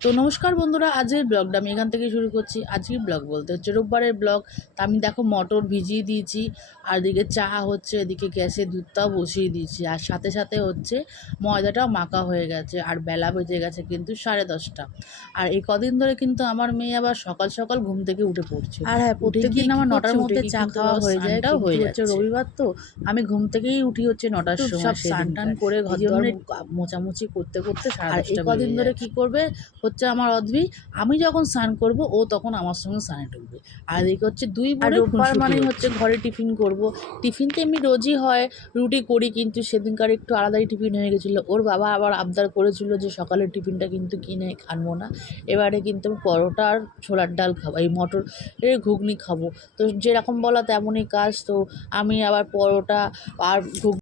তো নমস্কার বন্ধুরা, আজকের ব্লগটা আমি এখান থেকে শুরু করছি। আজকের ব্লগ বলতে হচ্ছে রোববারের ব্লগ। তা আমি দেখো মটর ভিজিয়ে দিয়েছি, আর এদিকে চা হচ্ছে, এদিকে গ্যাসে দুধটাও বসিয়ে দিয়েছি, আর সাথে সাথে হচ্ছে ময়দাটাও মাখা হয়ে গেছে, আর বেলা বেজে গেছে কিন্তু 10:30। আর এই কদিন ধরে কিন্তু আমার মেয়ে আবার সকাল সকাল ঘুম থেকে উঠে পড়ছে। আর হ্যাঁ, প্রত্যেকদিন আমার 9টার মধ্যে চা খাওয়া হয়ে যায়, কিন্তু হচ্ছে রবিবার তো আমি ঘুম থেকেই উঠি হচ্ছে 9টার সময়। সব স্নান টান করে ঘর দোর মোছামুছি করতে করতে 10:30। এই কদিন ধরে কি করবে হচ্ছে আমার অদ্ভি, আমি যখন স্নান করব ও তখন আমার সঙ্গে স্নানে ঢুকবে। আর এদিকে হচ্ছে দুই রোববার মানে হচ্ছে ঘরে টিফিন করব। টিফিন তো এমনি রোজই হয়, রুটি করি, কিন্তু সেদিনকার একটু আলাদাই টিফিন হয়ে গেছিলো। ওর বাবা আবার আবদার করেছিল যে সকালের টিফিনটা কিন্তু কিনে খাবো না, এবারে কিন্তু পরোটা আর ছোলার ডাল খাবো, এই মটর ঘুগনি খাবো। তো যেরকম বলা তেমনই কাজ। তো আমি আবার পরোটা আর ঘুগনি